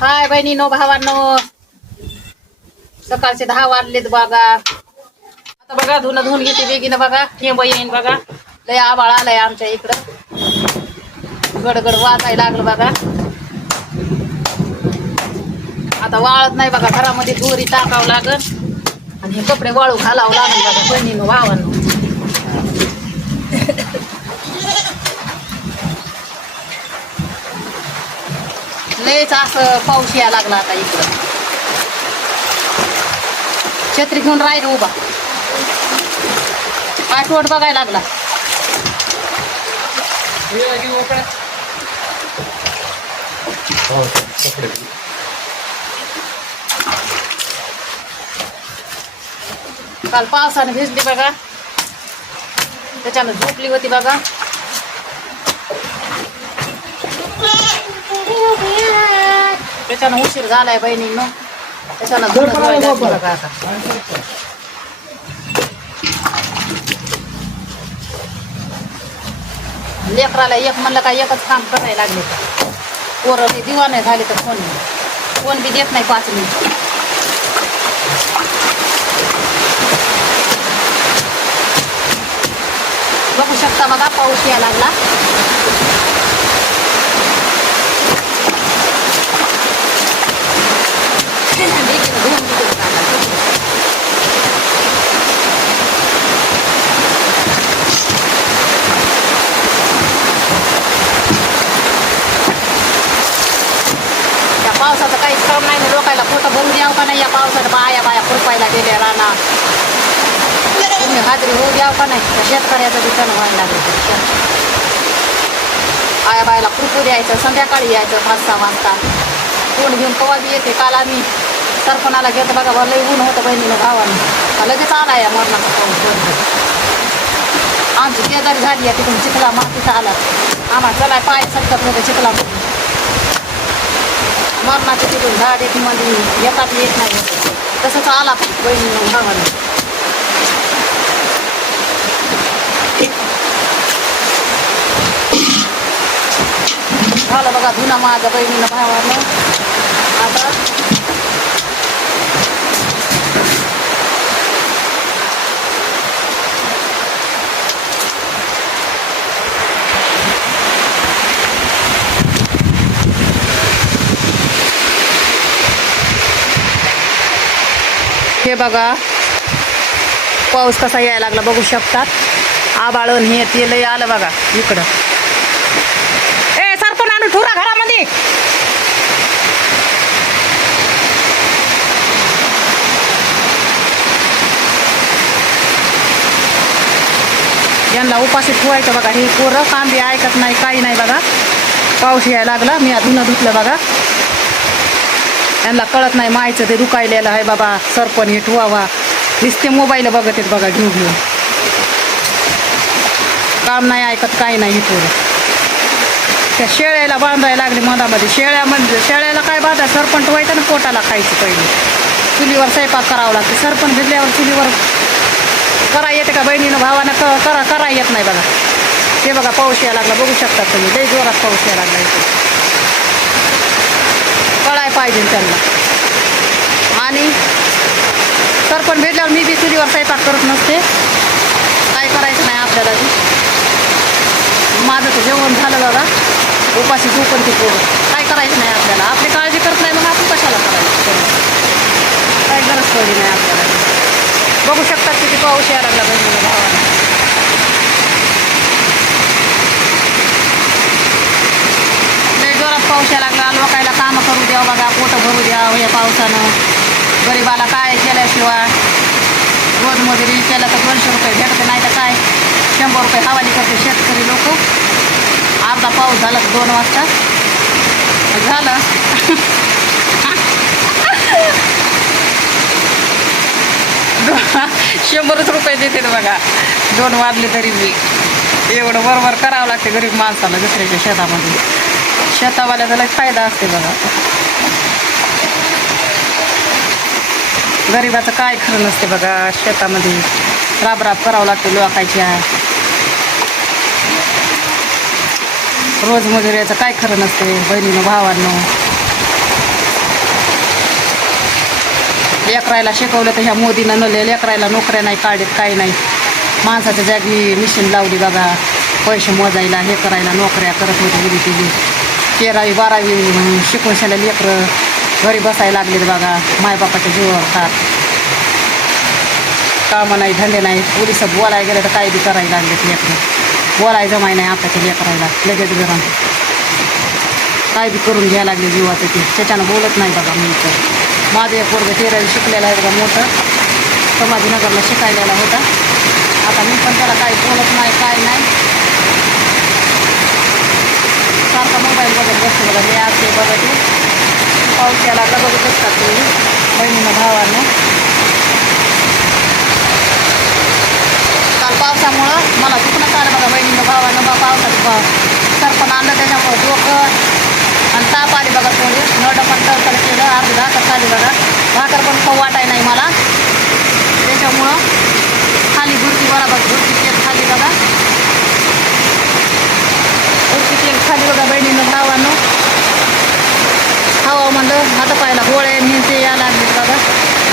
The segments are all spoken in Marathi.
हाय बहिणीनो भावांनो. सकाळचे दहा वाजलेत बघा. आता बघा धुणं धुवून घेते बेगीनं बघा. केंब येईन बघा. लय आबाळ आलाय आमच्या इकडं. गडगड वाजायला लागलं बघा. आता वाळत नाही बघा घरामध्ये दोरी टाकावं लागल. आणि हे कपडे वाळू घालावं लागल बघा बहिणीनो भावांनो. लयच असं पाऊस यायला लागला आता इकडं. छत्री घेऊन राहील उभा. पाठवट बघायला लागला. काल पावसाने भिजली बघा. त्याच्यानं झोपली होती बघा. त्याच्यानं उशीर झालाय बहिणींनो. त्याच्यानं धुणं आता. लेकराला एक म्हणलं का एकच काम करायला लागले पोरं ते दिवाने झाले तर फोन फोन बी देत नाही पाच मिनिट. बघू शकता बघा पाऊस यायला लागला धुवून घेते बघा आता. या पावसाचं काहीच काम नाही ना लोकायला पोटं भरून द्यावं का नाही या पावसानं बाया बाया खुरपायला गेल्या राना तुम्ही हाजरी होऊ द्यावं का नाही त्या शेतकऱ्याचं बी कण व्हायला लागलं आया बायाला खुरपू द्यायचं संध्याकाळी यायचं पाच सहा वाजता कोण घेऊन कवा बी येते काल आम्ही सरपणाला घेत बघा बरं लई ऊन होतं बहिणीनं भावानं लगेच आला या मरणाचा पाऊस आमची केदारी झाली आहे तिथून चिखला मातीचा आला. आम्हाला चला पाय सरकत नव्हतं चिखला मरणाचे तिथून झाड एक मध्ये येतात येत नाही. तसंच आला बहिणी भावानं झालं बघा धुना माझ्या बहिणीनं भावानं. आता हे बघा. पाऊस कसा यायला लागला बघू शकतात. आबाळून हे ते लय आलं बघा इकडं. ए सरपण आणून ठुरा घरामध्ये. यांना उपाशी ठेवायचं बघा. हे पोरं कांबी ऐकत नाही काही नाही बघा. पाऊस यायला लागला. मी धुणं धुतलं बघा. यांना कळत नाही मायचं ते दुखायलेलं आहे बाबा सरपण हे ठुवावा. दिसते मोबाईल बघत आहेत बघा घेऊ घेऊन. काम नाही ऐकत काही नाही हे त्या शेळ्याला बांधायला लागली मधामध्ये. शेळ्या म्हणजे शेळ्याला काय बांधा सरपण ठेवायचं ना पोटाला खायचं पहिले. चुलीवर स्वयंपाक करावं लागते. सरपण भिजल्यावर चुलीवर करा येते का बहिणीनं भावानं? क करा करा येत नाही बघा. ते बघा पाऊस यायला लागला. बघू शकता तुम्ही. लई जोरात पाऊस यायला लागला इथे. कळाय पाहिजे त्यांना. आणि सरपण भेटल्यावर मी बी चुलीवर स्वयंपाक करत नसते. काय करायचं नाही आपल्याला माझं तर जेवण झालं बघा उपाशी झोपण ती पोरं. काय करायचं नाही आपल्याला. आपली काळजी करत नाही मग आपण कशाला करायचं? काय गरज पडली नाही आपल्याला? बघू शकतात किती पाऊस यायला लागला बहिणीला भावाला लय जोरात पाऊस यायला लागला लोकायला कामं बघा पोटं भरू द्या या पावसानं. गरीबाला काय केल्याशिवाय? रोजमजुरी केलं तर दोनशे रुपये भेटते नाही तर काय? शंभर रुपये हवाली करते शेतकरी लोक. अर्धा पाऊस झाला तर दोन वाजता. झालं. शंभरच रुपये देते बघा. दोन वाजले तरी मी. एवढं बरोबर करावं लागते गरीब माणसाला दुसऱ्याच्या शेतामध्ये. शेतावाल्याचा लय फायदा असते बघा. गरिबाचं काय खरं नसते बघा. शेतामध्ये राबराब करावं लागते लोकायच्या रोज मजुऱ्याचं काय खरं नसते बहिणीनं भावांनो. लेकरायला शिकवलं तर ह्या मोदीनं नले लेकरायला नोकऱ्या नाही काढत काही नाही. माणसाच्या जागी मिशीन लावली बघा. पैसे मोजायला हे करायला नोकऱ्या करत होती गेली तिली तेरावी बारावी म्हणून शिकून शाला लेकरं घरी बसायला लागलेत बघा. मायबापाच्या जीवावर खात कामं नाही धंदे नाही. पोलीस बोलायला गेलं तर काय बी करायला लागलेत लेकरं. बोलायचं जमाय नाही आताच्या लेकरायला लगेच गरम काय बी करून घ्यायला लागले जीवाचं ते. त्याच्यानं बोलत नाही बघा मी तर. माझं एक वर्ग तेरावी शिकलेला आहे बघा मोठं. समाधीनगरला शिकायला होता. आता मी पण त्याला काही बोलत नाही काय नाही. सारखा मोबाईल बघत बसतो बघा. मी आज ते. बघते पाऊस यायला लागला बघू शकता तुम्ही बहिणीनं भावानं. काल पावसामुळं मला दुखणं आलं बघा बहिणीनं भावानं बा पावसात बा सरपण आणलं त्याच्यामुळं डोकं आणि ताप आली बघा थोडी. नळ पण टवटल केलं अर्धी भाकर खाली बघा. भाकर पण खाऊ वाटाय नाही मला. त्याच्यामुळं खाली भुरकी बरोबर भुरकी तेल खाली बघा. भुरकी तेल खाली बघा बहिणीनं भावानं. खावा म्हणलं. आता पाहिला गोळे मिरचे या लागले बघा.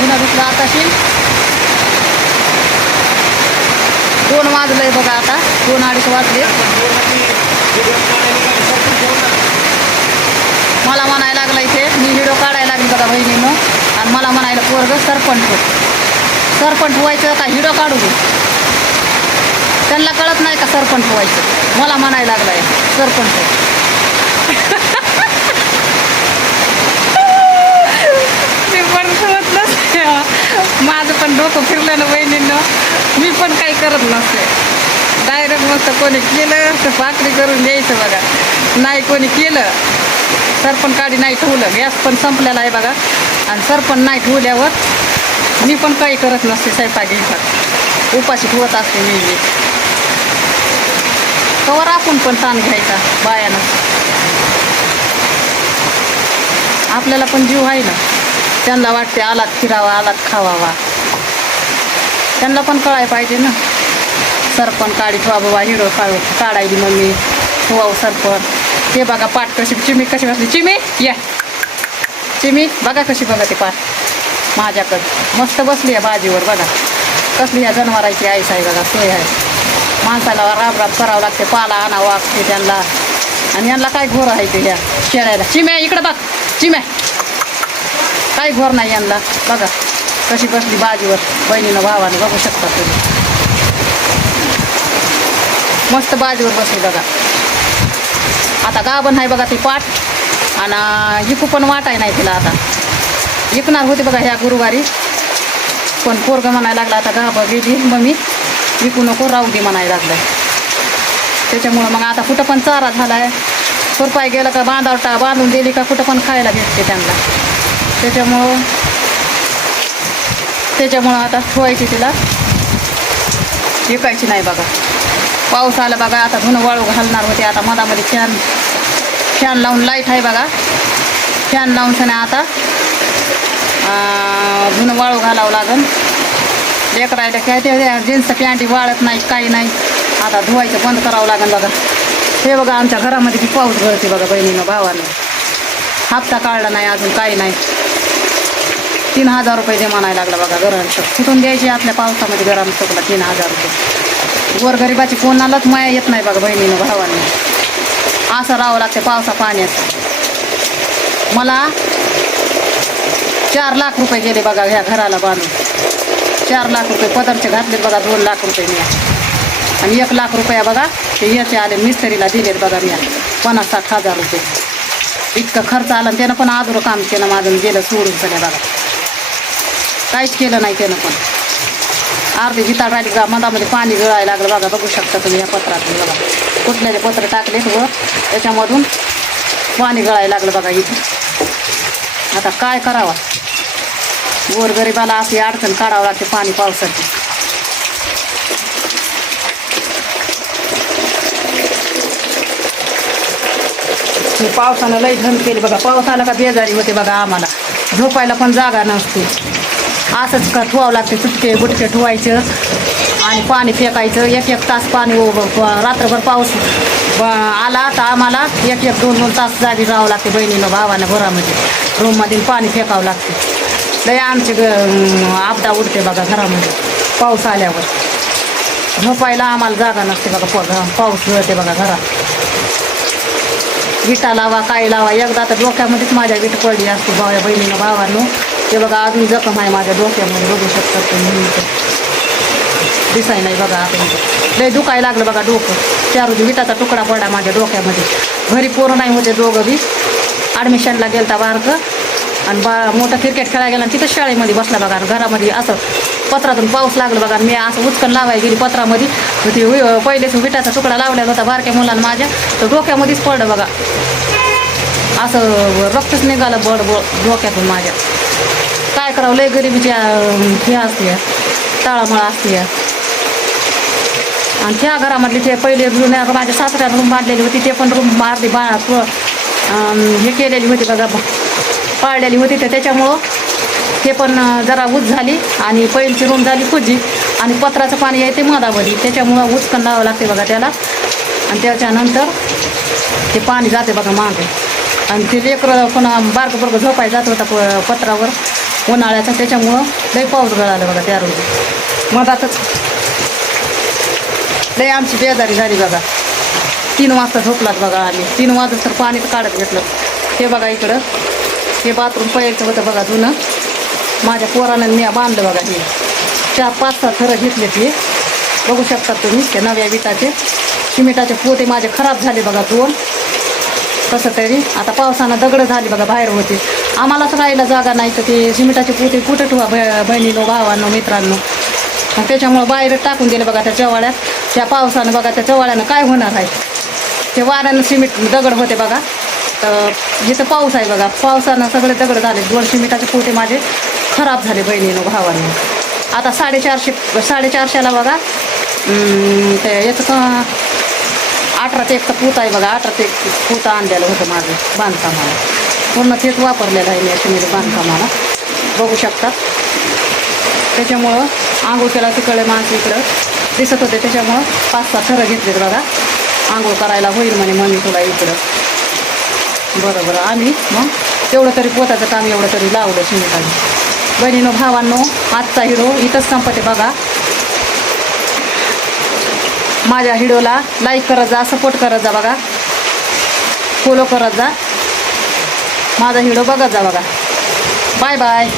गुन्हा दुखला आताशी दोन वाजलंय बघा आता. दोन अडीच वाजले. मला म्हणायला लागला इथे मी व्हिडिओ काढायला लागली बघा बहिणीनं. आणि मला म्हणायला पोरग सरपंच सरपंच व्हायचं का व्हिडिओ काढू? दे त्यांना कळत नाही का सरपंच व्हायचं? मला म्हणायला लागलाय सरपंच हो. पण कळत नसते. माझं पण डोकं फिरलं वहिनीनं. मी पण काही करत नसते. डायरेक्ट मस्त कोणी केलं तर भाकरी करून द्यायचं बघा. नाही कोणी केलं सरपण काढी नाही ठेवलं. गॅस पण संपलेला आहे बघा. आणि सरपण नाही ठेवल्यावर मी पण काही करत नसते स्वयंपाक घेतात उपाशी ठेवत असते मी बी. कवर आपण पण ताण घ्यायचा बायानं. आपल्याला पण जीव आहे ना. त्यांना वाटते आलात फिरावा आलात खावावा. त्यांना पण कळायला पाहिजे ना. सरपण काढी ठेवा बाबा हिरो काढू काढायली मम्मी. ठेवावं सरपण. ते बघा पाठ कशी चिमी कशी बसली? चिमी या. चिमी बघा कशी बघा ती पाठ. माझ्याकडं. मस्त बसली आहे बाजीवर बघा. कसली ह्या जनावरांची आईस आहे बघा सोय आहे. माणसाला राब राब करावं लागते पाला आणावं लागते त्यांना. आणि यांना काय घोर आहे ते ह्या शेळ्याला. चिम्या इकडं बघ. चिम्या. काय घर नाही यांना बघा कशी बसली बाजीवर बहिणीनं भावानं बघू शकता तुम्ही. मस्त बाजीवर बसली बघा. आता गाभण आहे बघा ती पाठ. आणि इकू पण वाटाय नाही तिला आता. विकणार होती बघा ह्या गुरुवारी. पण पोरगं म्हणायला लागला आता गाभ गेली मग मी विकू नको राहू दे म्हणायला लागलं त्याच्यामुळं मग आता कुठं पण चारा झाला आहे खुरपाय गेलं का बांधावटा बांधून दिली का कुठं पण खायला भेटते त्यांना. त्याच्यामुळं त्याच्यामुळं आता ठेवायची तिला. विकायची नाही बघा. पाऊस आला बघा आता धुणं वाळू घालणार होते आता मधामध्ये फॅन फॅन लावून लाइट आहे बघा. फॅन लावून सने आता धुणं वाळू घालावं लागन. लेकरायला काय ते जीन्स पॅन्ट वाळत नाही काही नाही आता धुवायचं बंद करावं लागेल बघा. हे बघा आमच्या घरामध्ये बी पाऊस गळते बघा बहिणीनं भावानं. हप्ता काढला नाही अजून काही नाही. तीन हजार रुपये दे म्हणायला लागला बघा गरमचं कुठून द्यायची आपल्या पावसामध्ये गरम चुकला तीन हजार रुपये. गोरगरिबाची कोणालाच माया येत नाही बघा बहिणीनं भावाने. असं राहावं लागते पावसा पाण्यात मला चार लाख रुपये गेले बघा ह्या घराला बांधून. चार लाख रुपये पदरचे घातलेत बघा दोन लाख रुपये मी आणि एक लाख रुपया बघा ते याचे आले मिस्त्रीला दिलेत बघा मी पन्नास साठ हजार रुपये. इतकं खर्च आला आणि त्यानं पण आधुरं काम केलं माझं गेलं सोडून सगळ्या बघा. काहीच केलं नाही त्यानं पण. अर्धी जिता राहिली का मधामध्ये पाणी गळायला लागलं. बघा बघू शकता तुम्ही या पत्रात बघा. कुठल्याचे पत्र टाकलेत व त्याच्यामधून पाणी गळायला लागलं बघा इथे. आता काय करावं? गोरगरिबाला अशी अडचण काढावं लागते पाणी पावसाची. पावसानं लई धन केली बघा. पाऊस आला का बेजारी होते बघा आम्हाला. झोपायला पण जागा नसते. असंच का ठुवावं लागते चुटके बुटके ठुवायचं आणि पाणी फेकायचं. एक एक तास पाणी रात्रभर पाऊस ब- आला तर आम्हाला एक एक दोन दोन तास जागी राहावं लागते बहिणीनं भावानं घरामध्ये. रूममध्ये पाणी फेकावं लागते. लय आमचे ग आपदा उडते बघा घरामध्ये पाऊस आल्यावर. झोपायला आम्हाला जागा नसते बघा पाऊस मिळते बघा घरात. विटा लावा काय लावा एकदा तर डोक्यामध्येच माझ्या विट पडली असते भावा बहिणीनं भावानं. ते बघा अजून जखम आहे माझ्या डोक्यामध्ये बघू शकतात तुम्ही. दिसाय नाही बघा आता इथं. लय दुखायला लागलं बघा डोकं. चार विटाचा तुकडा पडला माझ्या डोक्यामध्ये. घरी पोरं नाही होते दोघं बी. ॲडमिशनला गेलता बारक आणि बा मोठं क्रिकेट खेळायला गेला आणि तिथं शाळेमध्ये बसला बघा आणि घरामध्ये असं पत्रातून पाऊस लागलं बघा. मी असं उचकन लावायला गेली पत्रामध्ये. ते वि- पहिलेच विटाचा तुकडा लावलेला होता बारक्या मुलांना माझ्या. तर डोक्यामध्येच पडलं बघा. असं रक्तच निघालं बड बड डोक्यातून माझ्या. काय करावं? लय गरिबीची हे असते ताळामळा असते आणि त्या घरामधली ते पहिले जुन्या माझ्या सासऱ्यात रूम बांधलेली होती ते पण रूम मारली बा हे केलेली होती बघा पाळलेली होती. तर त्याच्यामुळं ते पण जरा ऊस झाली आणि पहिलीची रूम झाली खुजी आणि पत्राचं पाणी आहे ते मधामध्ये. त्याच्यामुळं उचकन लावावं लागते बघा त्याला. आणि त्याच्यानंतर ते पाणी जाते बघा मागे. आणि ते लेकरं पुन्हा बारकं बारकं झोपाय जात होता प पत्रावर उन्हाळ्याचा त्याच्यामुळं लई पाऊस गळाला बघा त्या रोजी. मधातच लई आमची बेजारी झाली बघा. तीन वाजता झोपलात बघा आम्ही. तीन वाजता तर पाणी तर काढत घेतलं. हे बघा इकडं. हे बाथरूम पहिलं होतं बघा जुनं. माझ्या पोरानं मी बांधलं बघा हे. चार पाच सहा थरं घेतले ते. बघू शकतात तुम्ही त्या नव्या विटाचे. सिमेंटाचे पोते माझे खराब झाले बघा दोन. कसं तरी. आता पावसानं दगडं झाली बघा बाहेर होते आम्हालाच राहायला जागा नाही तर ते सिमेंटाची पोती कुठे ठेवा ब- बहिणीनो भावांनो मित्रांनो. मग त्याच्यामुळं बाहेर टाकून दिले बघा त्या चवाळ्यात त्या पावसानं बघा त्या चवाळ्यानं काय होणार आहे. ते वाऱ्यानं सिमेंट दगड होते बघा. तर जिथं पाऊस आहे बघा पावसानं सगळे दगड झाले. दोन सिमेंटाचे पोते माझे खराब झाले बहिणीनो भावांनो. आता साडेचारशे साडेचारशेला बघा. ते याचं अठरा ते एकचं पूत आहे बघा अठरा ते एक पूत आणलेलं होतं माझं बांधकामाला. पूर्ण तेच वापरलेलं आहे मी याच्यामध्ये बांधकामाला. बघू शकतात त्याच्यामुळं आंघोळ केला तिकडे माणसं इकडं दिसत होते त्याच्यामुळं पाच सहा थरं घेतलेत बघा. आंघोळ करायला होईल म्हणे मम्मी तुला इकडं. बरं बरं आम्ही मग तेवढं तरी पोताचं काम एवढं तरी लावलं शिमिटाने बहिणीनो भावांनो आजचा हिरो इथंच संपते बघा. माझ्या व्हिडिओला लाईक करत जा सपोर्ट करत जा बघा. फॉलो करत जा. माझा व्हिडिओ बघत जा बघा. Bye bye